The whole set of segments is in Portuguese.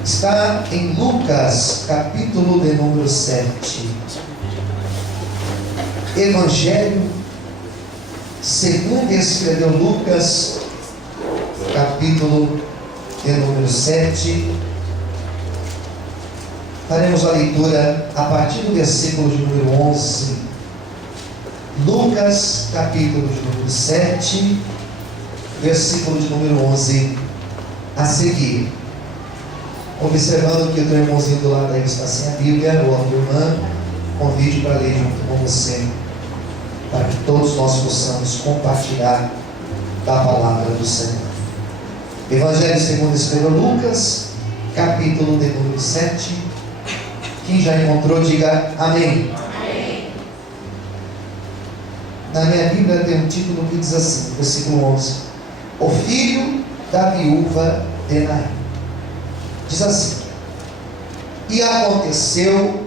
Está em Lucas, capítulo de número 7. Evangelho segundo escreveu Lucas, capítulo de número 7. Faremos a leitura a partir do versículo de número 11. Lucas, capítulo de número 7, versículo de número 11 a seguir. Observando que o teu irmãozinho do lado aí está sem a Bíblia, ou a tua irmã, convide para ler junto com você, para que todos nós possamos compartilhar da palavra do Senhor. Evangelho segundo escreveu Lucas, capítulo de número 7. Quem já encontrou, diga amém. Amém. Na minha Bíblia tem um título que diz assim, versículo 11: O filho da viúva de Naim. Diz assim: E aconteceu,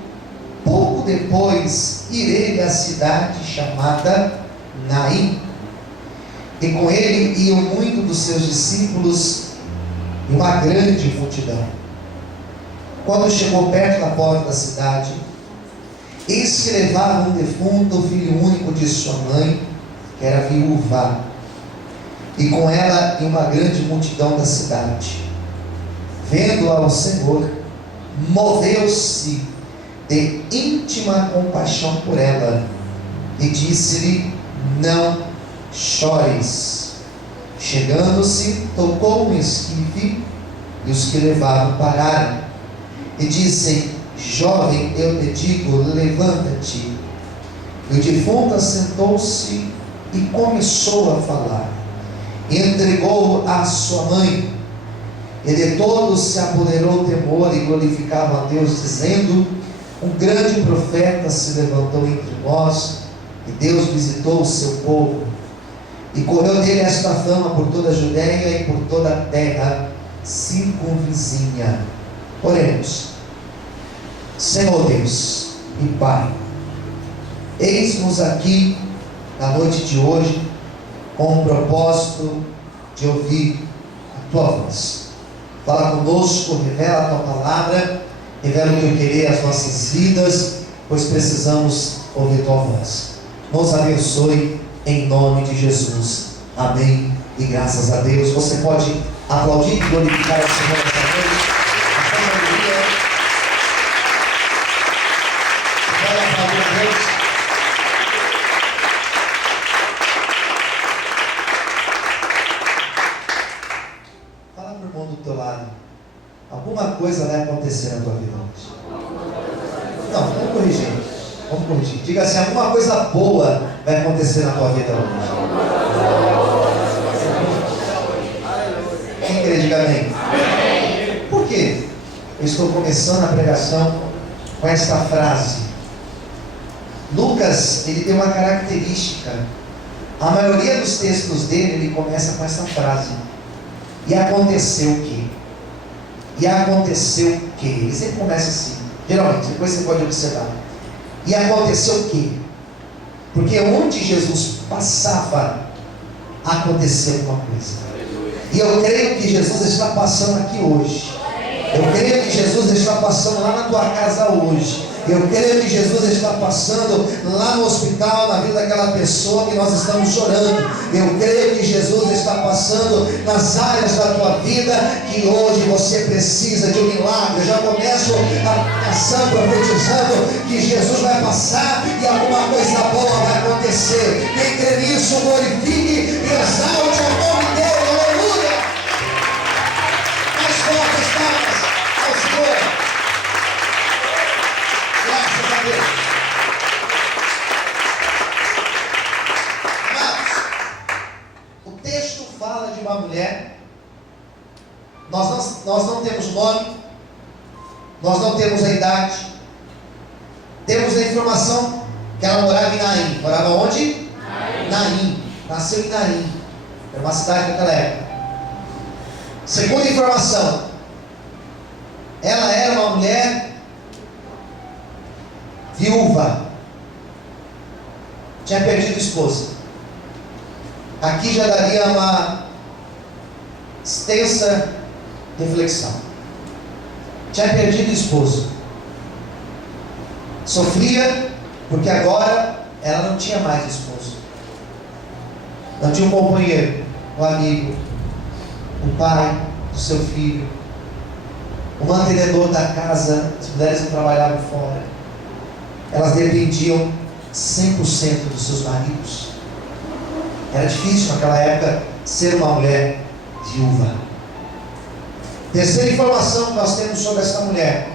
pouco depois, ir ele à cidade chamada Naim, e com ele iam muitos dos seus discípulos e uma grande multidão. Quando chegou perto da porta da cidade, eis que levava um defunto, o filho único de sua mãe, que era viúva, e com ela e uma grande multidão da cidade. Vendo-a o Senhor, moveu-se de íntima compaixão por ela, e disse-lhe: Não chores. Chegando-se, tocou um esquife, e os que levavam pararam, e dizem: Jovem, eu te digo, levanta-te. E o defunto assentou-se e começou a falar. E entregou a sua mãe. E de todos se apoderou o temor e glorificavam a Deus, dizendo: Um grande profeta se levantou entre nós, e Deus visitou o seu povo. E correu dele esta fama por toda a Judéia e por toda a terra circunvizinha. Oremos. Senhor Deus e Pai, eis-nos aqui na noite de hoje com o propósito de ouvir a Tua voz. Fala conosco, revela a Tua palavra, revela o Teu querer às nossas vidas, pois precisamos ouvir Tua voz. Nos abençoe em nome de Jesus. Amém e graças a Deus. Você pode aplaudir e glorificar o Senhor esta noite. Fala para o irmão do teu lado: alguma coisa vai acontecer na tua vida hoje. Não, vamos corrigir. Diga assim: alguma coisa boa vai acontecer na tua vida hoje. Quem crê, diga amém. Por quê? Eu estou começando a pregação com esta frase. Lucas, ele tem uma característica. A maioria dos textos dele, ele começa com essa frase: E aconteceu o quê? E aconteceu o quê? Ele sempre começa assim, geralmente, depois você pode observar. E aconteceu o quê? Porque onde Jesus passava, aconteceu alguma coisa. E eu creio que Jesus está passando aqui hoje. Eu creio que Jesus está passando lá na tua casa hoje. Eu creio que Jesus está passando lá no hospital, na vida daquela pessoa que nós estamos chorando. Eu creio que Jesus está passando nas áreas da tua vida que hoje você precisa de um milagre. Eu já começo a ação profetizando que Jesus vai passar e alguma coisa boa vai acontecer. Quem crê nisso, glorifique e exalte o nome dele. Aleluia! Mais fortes palmas ao Senhor. Graças a Deus. Amados, o texto fala de uma mulher. Nós não temos nome, nós não temos a idade, temos a informação que ela morava em Naim. Morava onde? Naim. Nasceu em Naim. Era uma cidade daquela época. Segunda informação, ela era uma mulher viúva, tinha perdido a esposa. Aqui já daria uma extensa reflexão. tinha perdido o esposo. Sofria porque agora ela não tinha mais esposo. Não tinha um companheiro, um amigo, o pai do seu filho, o mantenedor da casa. As mulheres não trabalhavam fora. Elas dependiam 100% dos seus maridos. Era difícil naquela época ser uma mulher viúva. Terceira informação que nós temos sobre essa mulher: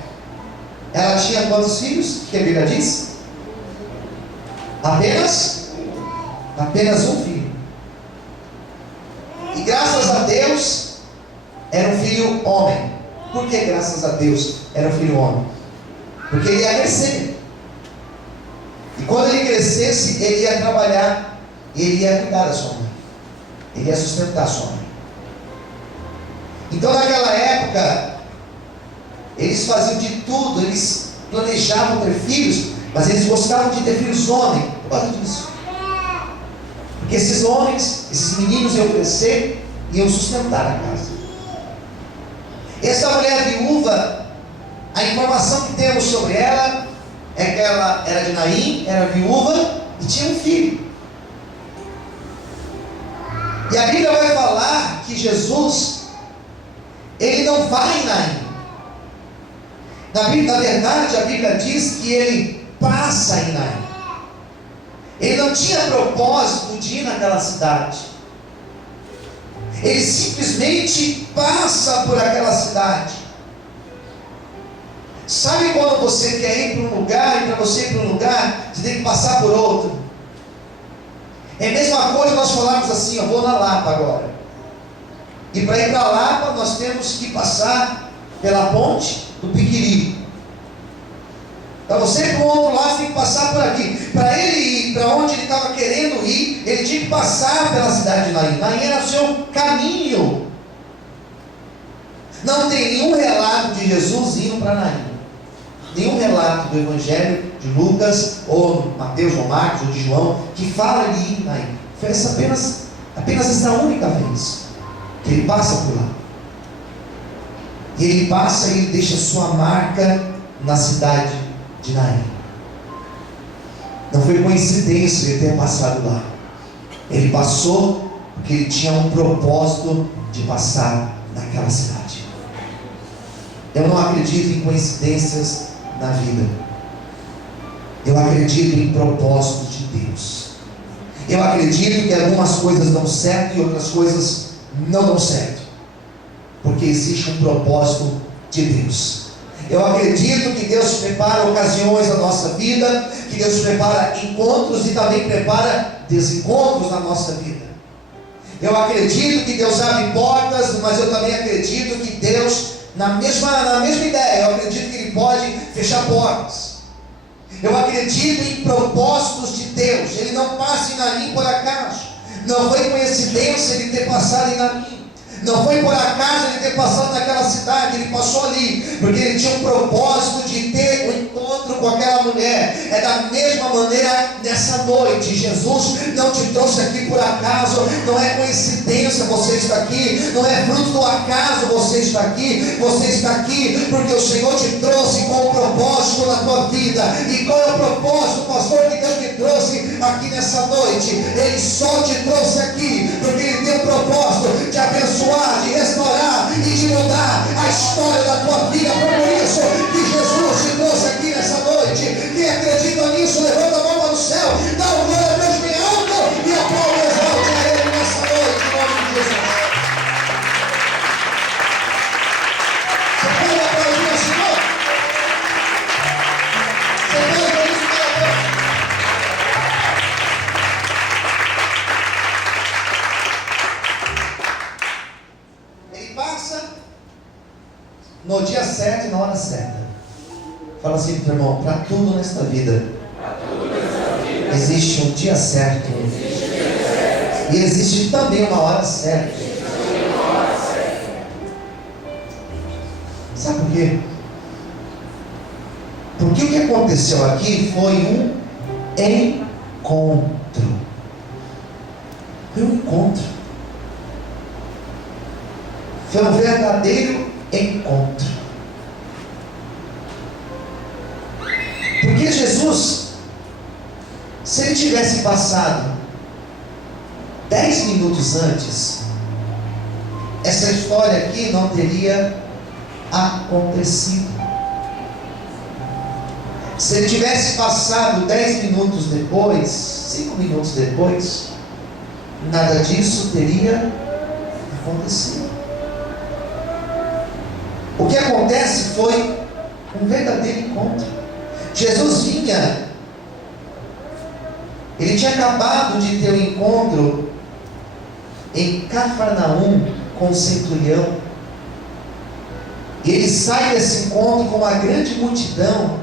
ela tinha quantos filhos? O que a Bíblia diz? Apenas um filho. E graças a Deus era um filho homem. Por que graças a Deus era um filho homem? Porque ele ia crescer. E quando ele crescesse, ele ia trabalhar, ele ia cuidar da sua mãe, ele ia sustentar a sua mãe. Então naquela época eles faziam de tudo, eles planejavam ter filhos, mas eles gostavam de ter filhos homens, por causa disso. Porque esses homens, esses meninos iam crescer e iam sustentar a casa. Essa mulher viúva, a informação que temos sobre ela é que ela era de Naim, era viúva e tinha um filho. E a Bíblia vai falar que Jesus, ele não vai em Naim. Na verdade, a Bíblia diz que ele passa em Naim. Ele não tinha propósito de ir naquela cidade. Ele simplesmente passa por aquela cidade. Sabe quando você quer ir para um lugar, e para você ir para um lugar, você tem que passar por outro? É a mesma coisa nós falarmos assim: eu vou na Lapa agora. E para ir para a Lapa nós temos que passar pela ponte do Piquiri. Para você ir para o outro lado, você tem que passar por aqui. Para ele ir para onde ele estava querendo ir, ele tinha que passar pela cidade de Naim. Naim era o seu caminho. Não tem nenhum relato de Jesus indo para Naim. Nenhum relato do Evangelho de Lucas, ou Mateus, ou Marcos, ou de João, que fala de ir em Naim. Foi apenas essa única vez que ele passa por lá. E ele passa e ele deixa sua marca na cidade de Naim. Não foi coincidência ele ter passado lá. Ele passou porque ele tinha um propósito de passar naquela cidade. Eu não acredito em coincidências na vida. Eu acredito em propósito de Deus. Eu acredito que algumas coisas dão certo e outras coisas não dão certo, porque existe um propósito de Deus. Eu acredito que Deus prepara ocasiões na nossa vida, que Deus prepara encontros e também prepara desencontros na nossa vida. Eu acredito que Deus abre portas, mas eu também acredito que Deus, na mesma ideia, eu acredito que Ele pode fechar portas. Eu acredito em propósitos de Deus. Ele não passa em Naim por acaso. Não foi coincidência ele ter passado em Naim. Não foi por acaso ele ter passado naquela cidade. Ele passou ali porque ele tinha um propósito de ter um encontro com aquela mulher. É da mesma maneira nessa noite. Jesus não te trouxe aqui por acaso. Não é coincidência você estar aqui. Não é fruto do acaso você estar aqui. Você está aqui porque o Senhor te trouxe com um propósito na tua vida. E qual é o propósito, pastor, que Deus te trouxe aqui nessa noite? Ele só te trouxe aqui porque Ele tem um propósito de abençoar, de restaurar e de mudar a história da tua vida. Por isso que Jesus te trouxe aqui nessa noite. Quem acredita nisso, levanta a mão para o céu, dá um glória a Deus bem alto e aplaude, exalte a Ele nessa noite, em nome de Jesus. Você pode aplaudir ao Senhor? Você pode glorificar a Deus? No dia certo e na hora certa. Fala assim para o irmão: para tudo nesta vida existe um dia certo e existe também uma hora certa. Sabe por quê? Porque o que aconteceu aqui foi um encontro. Foi um encontro. Foi um verdadeiro encontro. Porque Jesus, se ele tivesse passado 10 minutos antes, essa história aqui não teria acontecido. Se ele tivesse passado 10 minutos depois, 5 minutos depois, nada disso teria acontecido. O que acontece foi um verdadeiro encontro. Jesus vinha, ele tinha acabado de ter um encontro em Cafarnaum com o centurião. Ele sai desse encontro com uma grande multidão.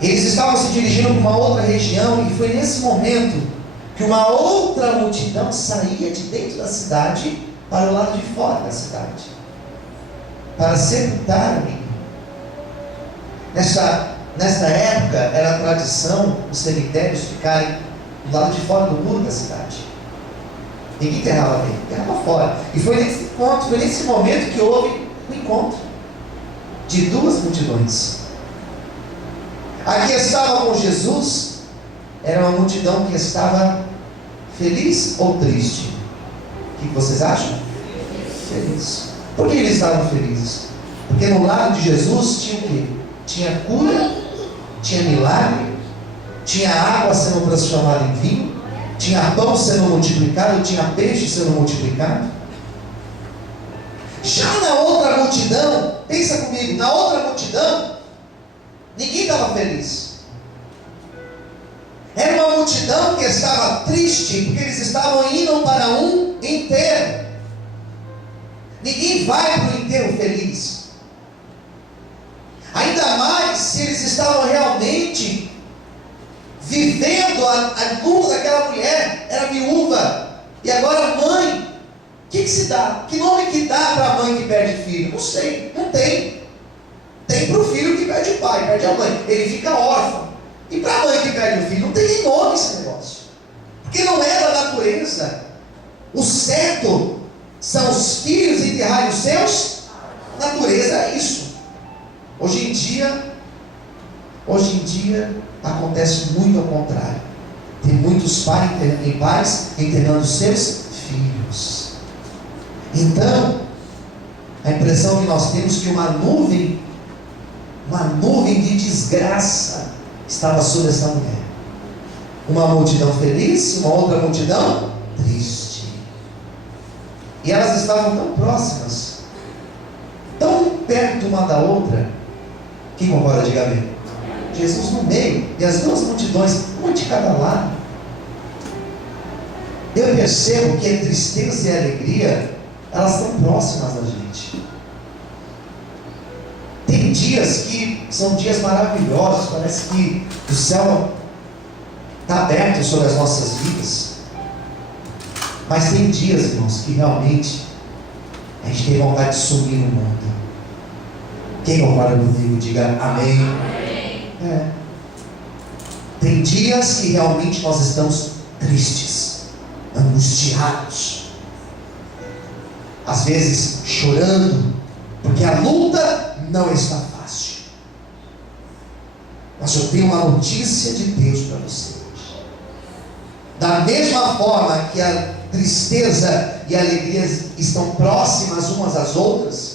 Eles estavam se dirigindo para uma outra região, e foi nesse momento que uma outra multidão saía de dentro da cidade para o lado de fora da cidade, para sepultar o menino. Nesta época era tradição os cemitérios ficarem do lado de fora do muro da cidade. Ninguém enterrava dentro, enterrava fora. E foi nesse encontro, foi nesse momento que houve um encontro de duas multidões. A que estava com Jesus era uma multidão que estava feliz ou triste? O que vocês acham? Feliz. Por que eles estavam felizes? Porque no lado de Jesus tinha o quê? Tinha cura, tinha milagre, tinha água sendo transformada em vinho, tinha pão sendo multiplicado, tinha peixe sendo multiplicado. Já na outra multidão, pensa comigo, na outra multidão, ninguém estava feliz. Era uma multidão que estava triste, porque eles estavam indo para um enterro. Ninguém vai para o enterro feliz. Ainda mais se eles estavam realmente vivendo a luta daquela mulher. Era viúva, e agora mãe. O que se dá? Que nome que dá para a mãe que perde filho? Não sei, não tem. Tem para o filho que perde o pai, perde a mãe, ele fica órfão. E para a mãe que perde o filho, não tem nem nome esse negócio, porque não é da natureza. O certo são os filhos enterrarem os seus. A natureza é isso. Hoje em dia acontece muito ao contrário. Tem muitos pais enterrando seus filhos. Então, a impressão que nós temos é que uma nuvem de desgraça estava sobre essa mulher. Uma multidão feliz, uma outra multidão triste. E elas estavam tão próximas, tão perto uma da outra. Quem concorda, diga amém. Jesus no meio, e as duas multidões, uma de cada lado. Eu percebo que a tristeza e a alegria, elas estão próximas da gente. Tem dias que são dias maravilhosos, parece que o céu está aberto sobre as nossas vidas. Mas tem dias, irmãos, que realmente a gente tem vontade de sumir no mundo. Quem concorda comigo, diga amém. Tem dias que realmente nós estamos tristes, angustiados, às vezes chorando, porque a luta não está fácil. Mas eu tenho uma notícia de Deus para você hoje. Da mesma forma que a tristeza e a alegria estão próximas umas às outras,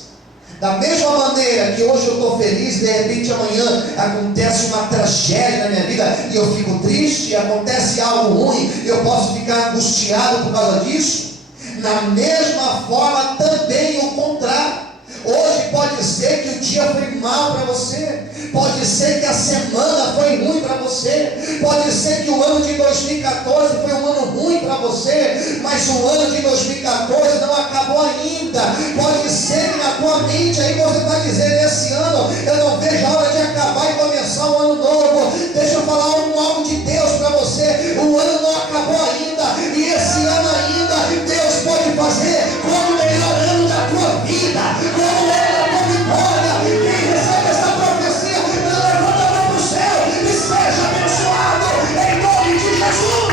da mesma maneira que hoje eu estou feliz, de repente amanhã acontece uma tragédia na minha vida e eu fico triste, acontece algo ruim, eu posso ficar angustiado por causa disso. Na mesma forma também o contrário. Hoje pode ser que o dia foi mal para você, pode ser que a semana foi ruim para você, pode ser que o ano de 2014 foi um ano ruim para você, mas o ano de 2014 não acabou ainda. Pode ser que na tua mente aí você está dizendo: esse ano eu não vejo a hora de acabar e começar um ano novo. Deixa eu falar algo de Deus para você. O ano não acabou ainda, e esse ano ainda Deus pode fazer como o melhor ano da tua vida, como o ano da tua vitória. Quem recebe essa profecia, levanta a mão para o céu e seja abençoado em nome de Jesus.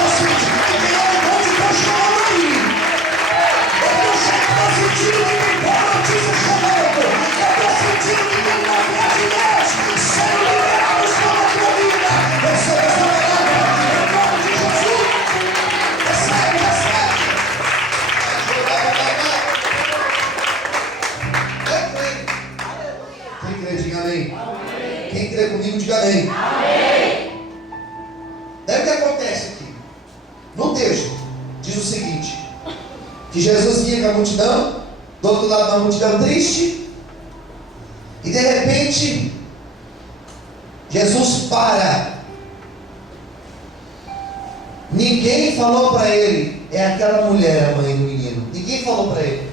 Você que tem algo bom de continuar aí. Eu sei que você amém? Amém. Daí o que acontece aqui? No texto, diz o seguinte: que Jesus vinha com a multidão, do outro lado da multidão triste, e de repente, Jesus para. Ninguém falou para ele, é aquela mulher, a mãe do menino. Ninguém falou para ele.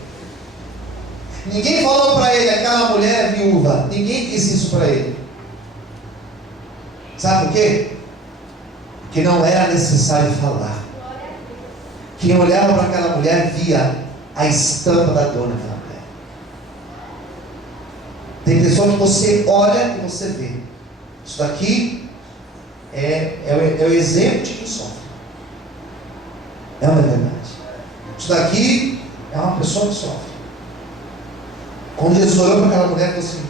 Ninguém falou para ele, aquela mulher viúva. Ninguém disse isso para ele. Sabe por quê? Porque não era necessário falar. Quem olhava para aquela mulher via a estampa da dor naquela mulher. Tem pessoas que você olha e você vê. Isso daqui é o exemplo de quem sofre. É uma verdade. Isso daqui é uma pessoa que sofre. Quando Jesus olhou para aquela mulher, falou assim: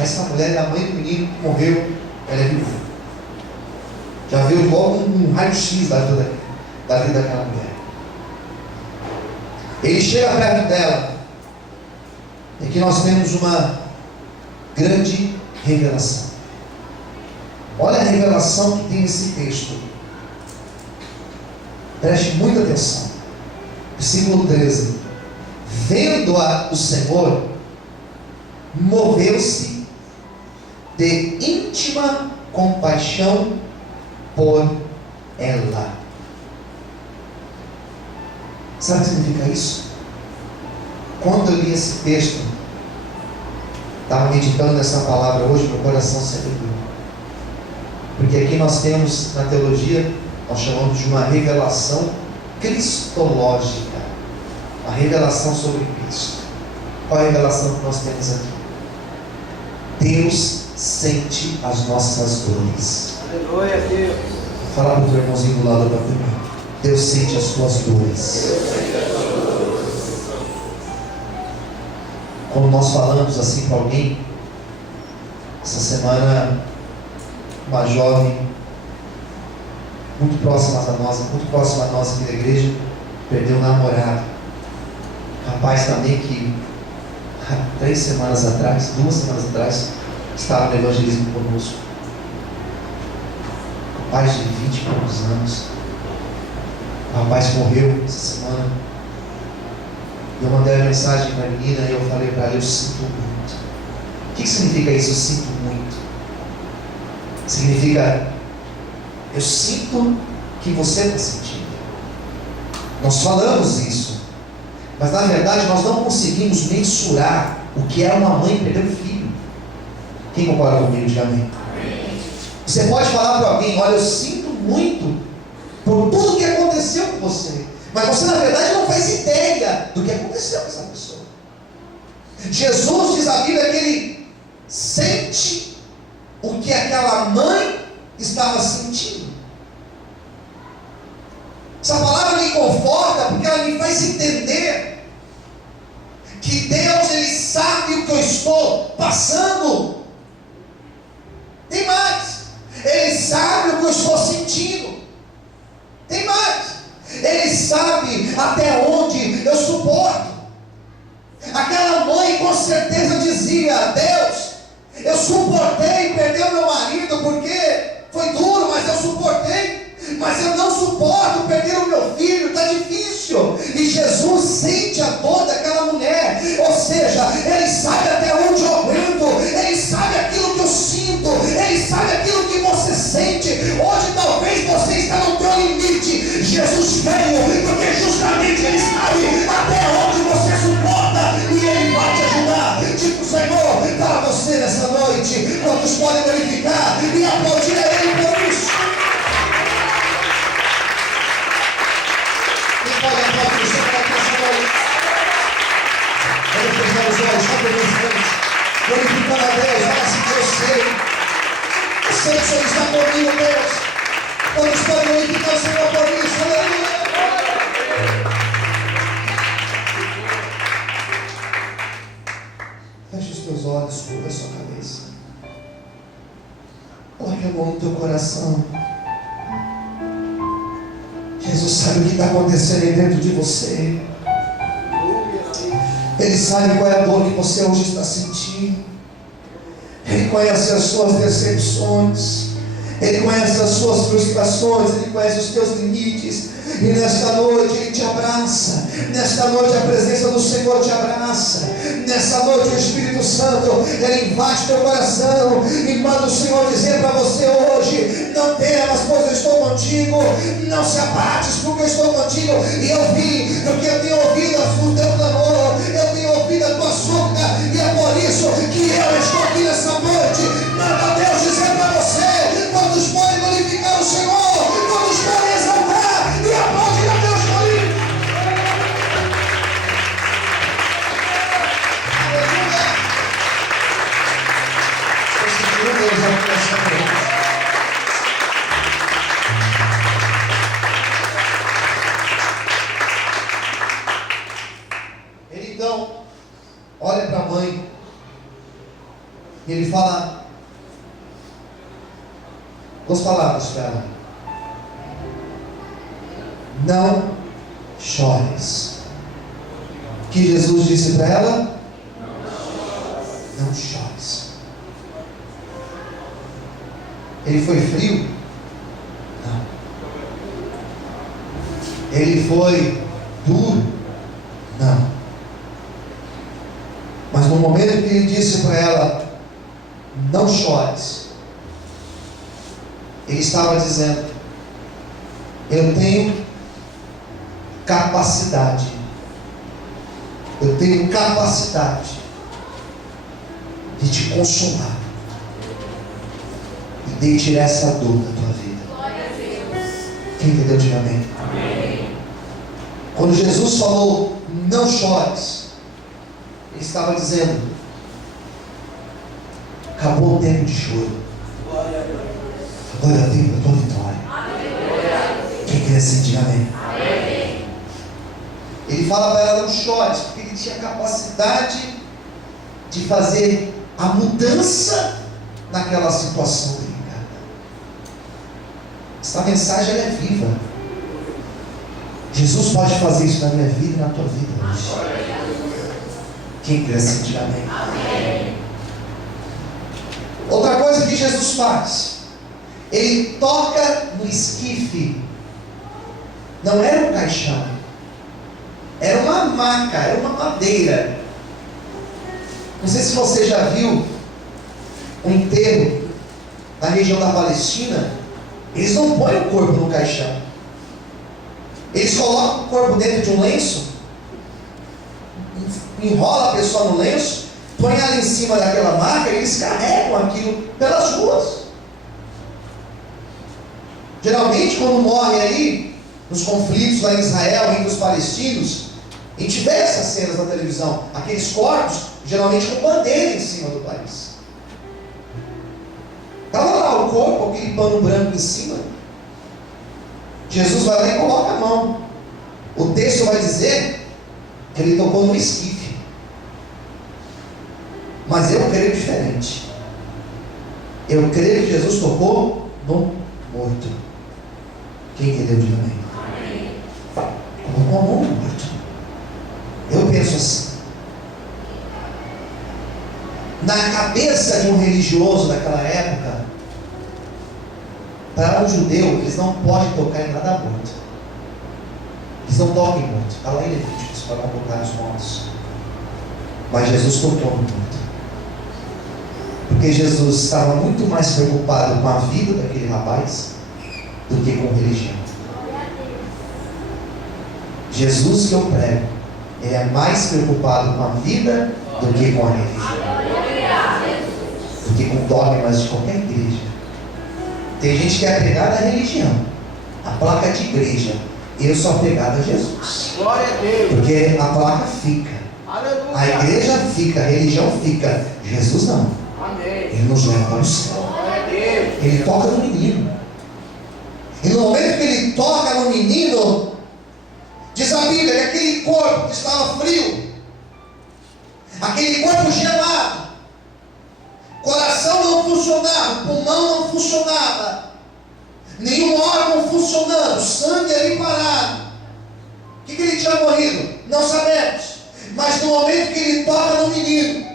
essa mulher é a mãe do menino que morreu, ela é viúva. Já viu logo um raio-x da vida daquela mulher. Ele chega perto dela, e aqui nós temos uma grande revelação. Olha a revelação que tem nesse texto. Preste muita atenção. Versículo 13. Vendo-a o Senhor, moveu-se de íntima compaixão por ela. Sabe o que significa isso? Quando eu li esse texto, estava meditando nessa palavra hoje, meu coração se alegrou. Porque aqui nós temos, na teologia, nós chamamos de uma revelação cristológica. Uma revelação sobre Cristo. Qual é a revelação que nós temos aqui? Deus sente as nossas dores. Aleluia, Deus. Vou falar para o teu irmãozinho do lado da tua. Deus sente as tuas dores. Quando nós falamos assim para alguém, essa semana, uma jovem muito próxima a nós aqui da igreja, perdeu o namorado. Rapaz também que 2 semanas atrás, estava no evangelismo conosco. Rapaz de 20 e poucos anos. O rapaz morreu essa semana. Eu mandei a mensagem para a menina e eu falei para ela: eu sinto muito. O que significa isso? Eu sinto muito. Significa: eu sinto que você está sentindo. Nós falamos isso, mas na verdade nós não conseguimos mensurar o que é uma mãe perder um filho. Quem concorda comigo? Diga amém. Você pode falar para alguém: olha, eu sinto muito por tudo que aconteceu com você, mas você na verdade não faz ideia do que aconteceu com essa pessoa. Jesus diz a Bíblia que ele sente o que aquela mãe estava sentindo. Essa palavra me conforta porque ela me faz entender que Deus, ele sabe o que eu estou passando. Tem mais, ele sabe o que eu estou sentindo. Tem mais, ele sabe até onde eu suporto. Aquela mãe com certeza dizia: Deus, eu suportei perder o meu marido porque foi duro, mas eu suportei. Mas eu não suporto perder o meu filho, está difícil. E Jesus sente a dor daquela mulher. Ou seja, ele sabe até onde eu aguento, ele sabe aquilo que eu sinto, ele sabe aquilo que você sente. Hoje talvez você está no teu limite. Jesus veio porque justamente ele sabe até onde você suporta e ele vai te ajudar. Tipo, Senhor, para você nessa noite, quantos podem verificar e aplaudir a ele por isso? Pode aplaudir o Senhor nessa noite. Vamos fechar os olhos, só por um instante. Glorificando a Deus, fala assim: eu sei que o Senhor está comigo, Deus. Vamos podem glorificar o Senhor por isso, aleluia. Feche os teus olhos, curva a sua cabeça. Coloque a mão no teu coração. Jesus sabe o que está acontecendo aí dentro de você. Ele sabe qual é a dor que você hoje está sentindo. Ele conhece as suas decepções, Ele conhece as suas frustrações, Ele conhece os teus limites. E nesta noite Ele te abraça. Nesta noite a presença do Senhor te abraça. Nesta noite o Espírito Santo, Ele invade teu coração e manda o Senhor dizer para você hoje: não temas, pois eu estou contigo. Não se abates, porque eu estou contigo. E eu vim, porque eu tenho ouvido o teu clamor, eu tenho ouvido a tua súplica, e é por isso que eu estou aqui nessa noite. Manda Deus dizer para você: quantos podem glorificar o Senhor, quantos podem exaltar e aplaudir a Deus por isso. Aleluia. Estou sentindo Deus aqui nessa noite. Ele então olha para a mãe e ele fala duas palavras para ela: não chores. O que Jesus disse para ela? Não chores. Ele foi frio? Não. Ele foi duro? Não. Mas no momento que ele disse para ela: não chores, ele estava dizendo: eu tenho capacidade, de te consolar e de tirar essa dor da tua vida. Glória a Deus. Quem entendeu, diga amém. Amém. Quando Jesus falou: não chores, Ele estava dizendo: acabou o tempo de choro, agora é o tempo da tua vitória. Amém. Quem quer assim, diga amém. Amém. Ele fala para ela: não chores, porque ele tinha capacidade de fazer a mudança naquela situação delicada. Essa mensagem ela é viva. Jesus pode fazer isso na minha vida e na tua vida hoje. Quem quer assim, diga amém. Amém. Outra coisa que Jesus faz: Ele toca no esquife. Não era um caixão, era uma maca, era uma madeira. Não sei se você já viu um enterro na região da Palestina. Eles não põem o corpo no caixão, eles colocam o corpo dentro de um lenço, enrola a pessoa no lenço, põe ela em cima daquela maca e eles carregam aquilo pelas ruas. Geralmente, quando morre aí, nos conflitos lá em Israel, entre os palestinos, a gente vê essas cenas na televisão, aqueles corpos, geralmente com bandeira em cima do país. Estava lá o corpo, aquele pano branco em cima. Jesus vai lá e coloca a mão. O texto vai dizer que ele tocou no esquife. Mas eu creio diferente. Eu creio que Jesus tocou no morto. Quem entendeu, diga amém. Colocou a mão no morto. Eu penso assim: na cabeça de um religioso daquela época, para um judeu, eles não podem tocar em nada morto. Eles não tocam em morto. Está lá em Levíticos para não tocar nos mortos. Mas Jesus tocou no morto, porque Jesus estava muito mais preocupado com a vida daquele rapaz do que com religião. Jesus que eu prego, ele é mais preocupado com a vida do que com a religião, do que com dogmas de qualquer igreja. Tem gente que é apegada à religião, a placa de igreja. Eu sou apegado a Jesus. Glória a Deus. Porque a placa fica, Aleluia. a igreja fica, a religião fica. Jesus não. Amém. Ele nos leva para o céu. Glória a Deus. Ele toca no menino. E no momento que ele toca no menino, diz a Bíblia que aquele corpo que estava frio, aquele corpo gelado, coração não funcionava, pulmão não funcionava, nenhum órgão funcionando, sangue ali parado. O que ele tinha morrido? Não sabemos. Mas no momento que ele toca no menino,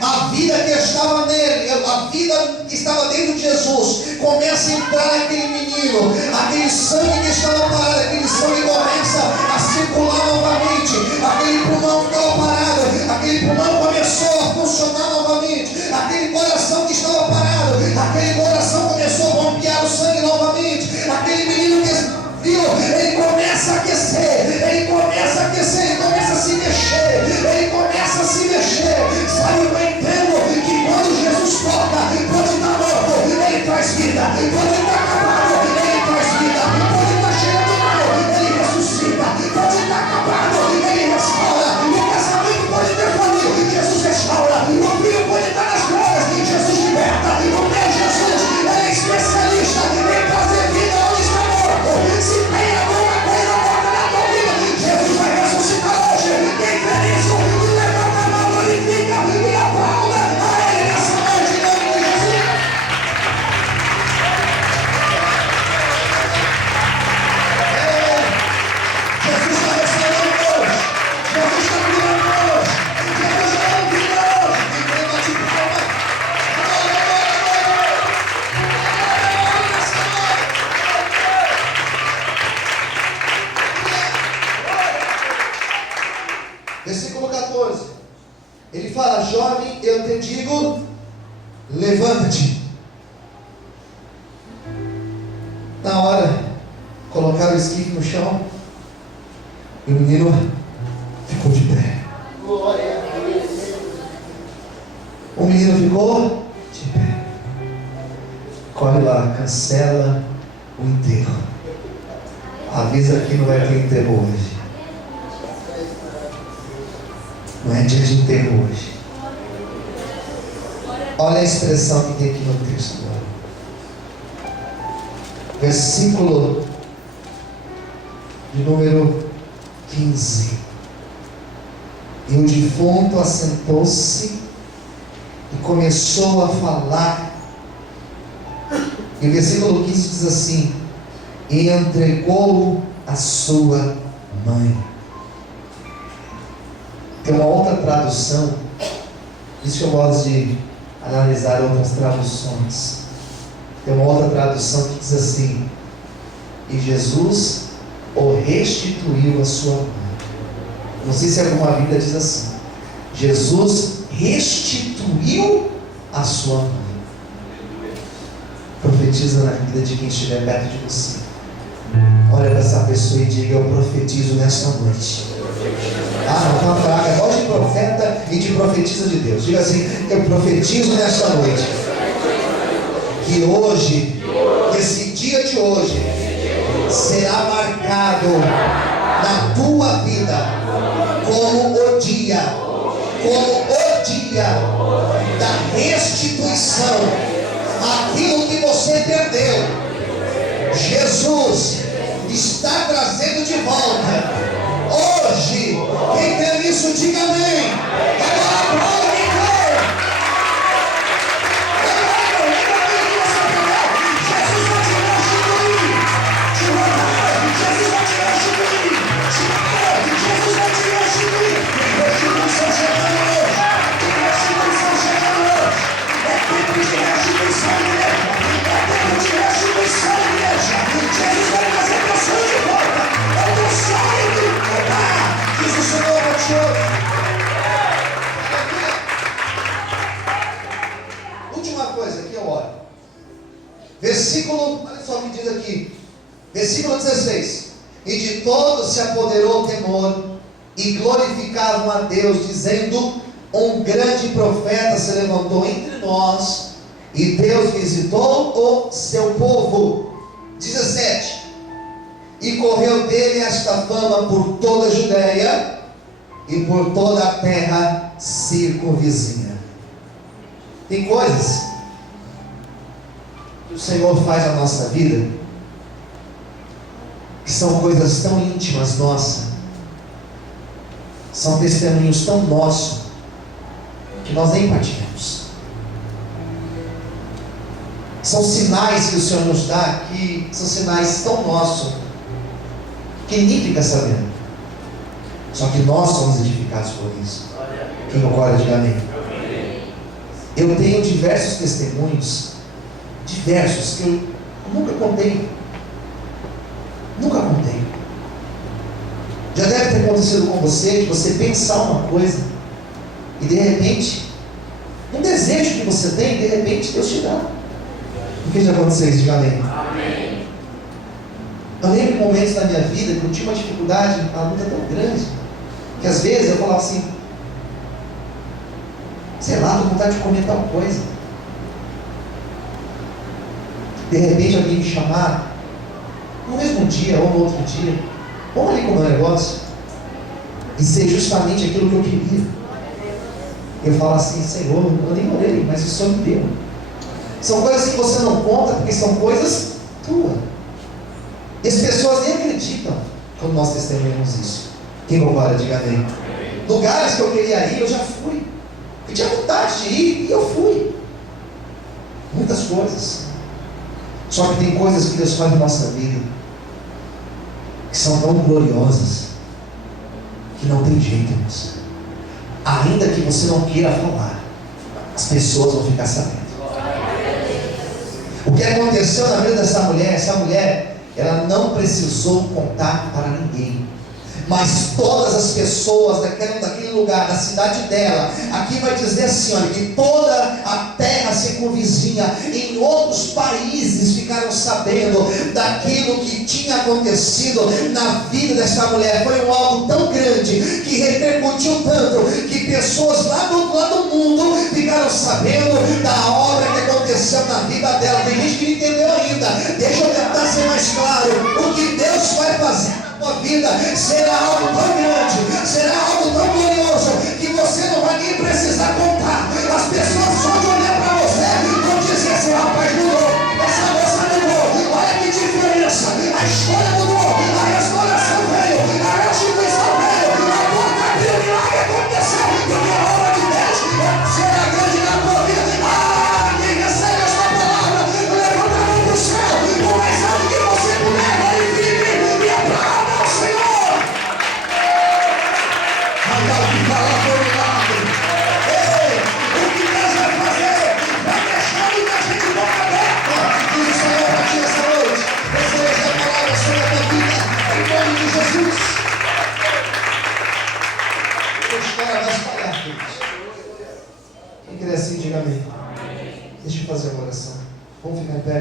A vida que estava nele, a vida que estava dentro de Jesus, começa a entrar naquele menino. Aquele sangue que estava parado, aquele sangue começa a circular novamente. Aquele pulmão que estava parado, aquele pulmão começou a funcionar novamente. Aquele coração que estava parado, aquele coração começou a bombear o sangue novamente. Aquele menino que viu, ele começa a aquecer, ele começa a aquecer, ele começa a se mexer, ele começa a se mexer. Sabe, eu entendo que quando Jesus toca, pode estar morto, ele traz vida, pode estar acabado, ele traz vida, pode estar cheirando mal, ele ressuscita, pode estar acabado, ele restaura. O casamento pode ter falido, Jesus restaura. O filho pode estar nas drogas, Jesus liberta. O meu Jesus, ele é especialista em trazer vida onde está morto. Se tem alguma coisa morta na tua vida, Jesus vai ressuscitar hoje. Quem crê nisso, levanta a mão, glorifica e aplauda a Ele nessa noite, em nome de Jesus. Jesus está restaurando hoje. Jesus está curando hoje. Jesus está ouvindo hoje. Quem crê, bate palma. Versículo 14, ele fala: jovem, eu te digo, levanta-te. Na hora, colocaram o esquife no chão e o menino ficou de pé. O menino ficou de pé. Corre lá, cancela o enterro. Avisa que não vai ter enterro hoje. Não é dia de enterro hoje. Olha a expressão que tem aqui no texto. Versículo de número 15. E o defunto assentou-se e começou a falar. E o versículo 15 diz assim: e entregou a sua mãe. Tem uma outra tradução, isso que eu gosto de analisar outras traduções. Tem uma outra tradução que diz assim: e Jesus o restituiu a sua mãe. Não sei se alguma Bíblia diz assim: Jesus restituiu a sua mãe. Profetiza na vida de quem estiver perto de você. Olha para essa pessoa e diga: eu profetizo nesta noite. Não traga, voz de profeta e de profetiza de Deus. Diga assim: eu profetizo nesta noite que hoje, esse dia de hoje, será marcado na tua vida como o dia da restituição. Aquilo que você perdeu, Jesus está trazendo de volta. Hoje, quem crê nisso, diga amém. Agora, glória a Deus. Jesus vai te restituir. Jesus vai te restituir. Jesus vai te restituir. Restituição chegando hoje. Restituição chegando hoje. É tempo de restituição, igreja. É tempo de restituição, igreja. Jesus vai trazer pessoas de volta. É o sonho de mudar. Diz o Senhor a ti hoje. Última coisa aqui eu oro. Versículo, olha só o que diz aqui. Versículo 16. E de todos se apoderou o temor, e glorificavam a Deus, dizendo: um grande profeta se levantou entre nós, e Deus visitou o seu povo. 17. E correu dele esta fama por toda a Judéia e por toda a terra circunvizinha. Tem coisas que o Senhor faz na nossa vida que são coisas tão íntimas nossas, são testemunhos tão nossos, que nós nem partilhamos. São sinais que o Senhor nos dá, que são sinais tão nossos, que ninguém fica sabendo. Só que nós somos edificados por isso. Quem concorda, diga amém. Eu tenho diversos testemunhos, diversos, que eu nunca contei. Nunca contei. Já deve ter acontecido com você, de você pensar uma coisa, e de repente, um desejo que você tem, de repente Deus te dá. O que já aconteceu isso? Diga amém. Amém. Eu lembro de momentos da minha vida que eu tinha uma dificuldade, uma luta tão grande, que às vezes eu falava assim, sei lá, estou com vontade de comer tal coisa. De repente alguém me chamar, no mesmo dia ou no outro dia, vamos ali comer um negócio, e ser justamente aquilo que eu queria. Eu falo assim, Senhor, eu nem orei, mas o Senhor me deu. São coisas que você não conta, porque são coisas tuas. E as pessoas nem acreditam quando nós testemunhamos isso. Quem concorda, diga amém. Lugares que eu queria ir, eu já fui. Eu tinha vontade de ir e eu fui. Muitas coisas. Só que tem coisas que Deus faz na nossa vida que são tão gloriosas que não tem jeito, irmãos. Ainda que você não queira falar, as pessoas vão ficar sabendo. O que aconteceu na vida dessa mulher? Essa mulher, ela não precisou contar para ninguém, mas todas as pessoas daquele lugar, da cidade dela, aqui vai dizer assim, olha, que toda a terra circunvizinha, em outros países ficaram sabendo daquilo que tinha acontecido na vida dessa mulher. Foi algo tão grande, que repercutiu tanto, que pessoas lá do outro lado do mundo ficaram sabendo da obra que aconteceu na vida dela. Tem gente que não entendeu ainda. Deixa eu tentar ser mais claro. O que Deus vai fazer na tua vida será algo tão grande, será algo tão glorioso, que você não vai nem precisar contar. As pessoas só de olhar para você vão dizer assim, rapaz, mudou, essa moça mudou, olha que diferença, a história mudou, a restauração veio, a restituição veio, a porta abriu, o milagre aconteceu, porque a obra de Deus será grande na tua vida. Quem recebe esta palavra, levanta a mão para o céu, o mais alto que você puder, glorifique e aplauda ao Senhor. Agora que falar foi um milagre. Ei, o que Deus vai fazer? Vai deixar muita gente de boca aberta. Diz o Senhor para ti essa noite. Receba essa palavra sobre a tua vida, em nome de Jesus. A história vai espalhar, queridos. Quem quer assim, diga amém. Deixa eu fazer uma oração. Vamos ficar em pé.